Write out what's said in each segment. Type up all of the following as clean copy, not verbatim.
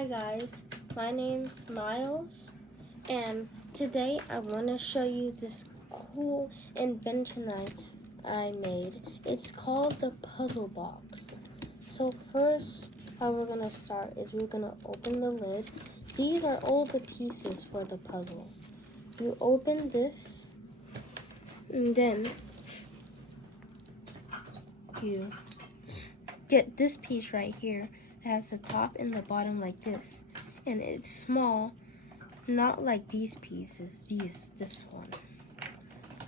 Hi guys, my name's Myles, and today I want to show you this cool invention I made. It's called the puzzle box. So first, how we're going to start is we're going to open the lid. These are all the pieces for the puzzle. You open this, and then you get this piece right here. It has the top and the bottom like this, and it's small, not like these pieces. This one,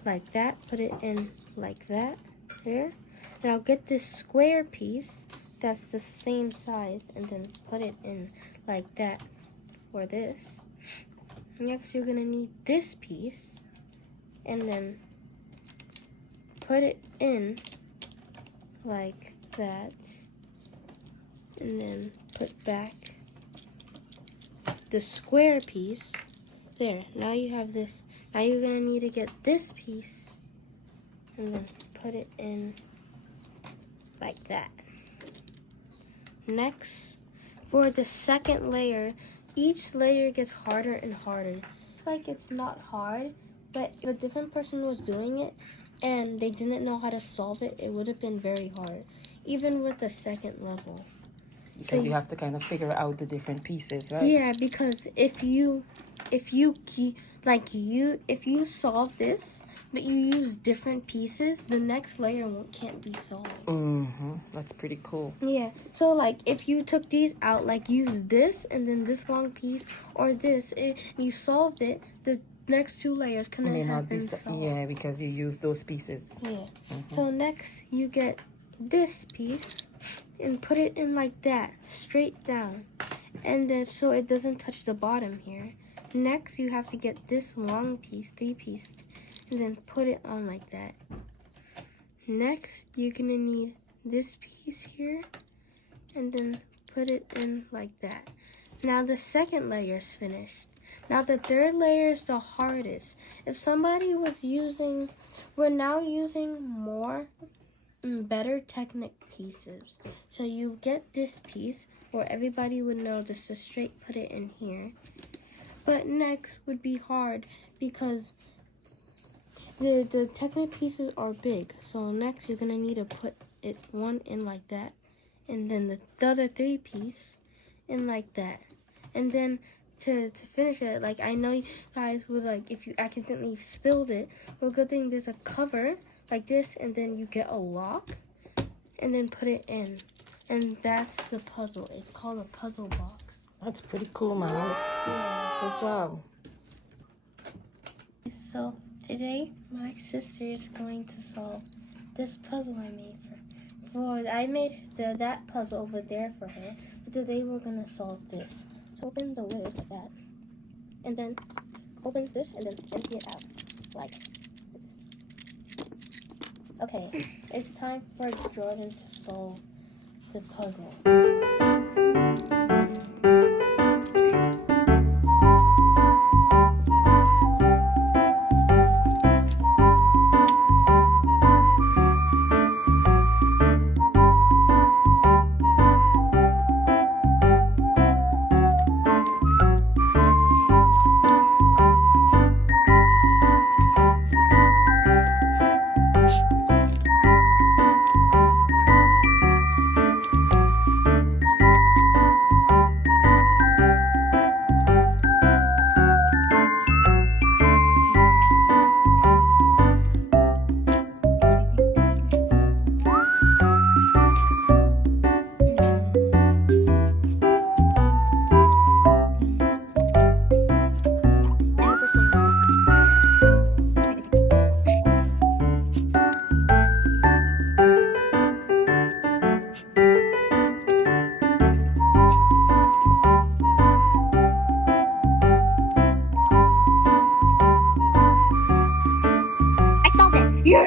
like that. Put it in like that here. And I'll get this square piece that's the same size, and then put it in like that for this. Next, you're gonna need this piece, and then put it in like that. And then put back the square piece. There, now you have this. Now you're gonna need to get this piece and then put it in like that. Next, for the second layer, each layer gets harder and harder. It's like it's not hard, but if a different person was doing it and they didn't know how to solve it, it would have been very hard, even with the second level. Because you have to kind of figure out the different pieces, right? Yeah, because if you solve this, but you use different pieces, the next layer can't be solved. That's pretty cool. Yeah. So like if you took these out, like use this and then this long piece or this, you solved it, the next two layers couldn't have been solved. Yeah, because you use those pieces. Yeah. So next you get this piece and put it in like that, straight down, and then so it doesn't touch the bottom here. Next you have to get this long piece, 3-piece, and then put it on like that. Next you're gonna need this piece here and then put it in like that. Now the second layer is finished. Now the third layer is the hardest. If somebody was using, we're now using more better technique pieces. So you get this piece where everybody would know just to straight put it in here. But next would be hard because the technique pieces are big. So next you're gonna need to put it one in like that, and then the other 3-piece in like that. And then to finish it, like I know you guys would like if you accidentally spilled it, well good thing there's a cover like this, and then you get a lock and then put it in, and that's the puzzle. It's called a puzzle box. That's pretty cool, Myles. Yeah. Good job. So today my sister is going to solve this puzzle I made I made that puzzle over there for her, but today we're gonna solve this. So open the lid like that, and then open this and then empty it out like this. Okay, it's time for Jordan to solve the puzzle. I solved it! Yeah!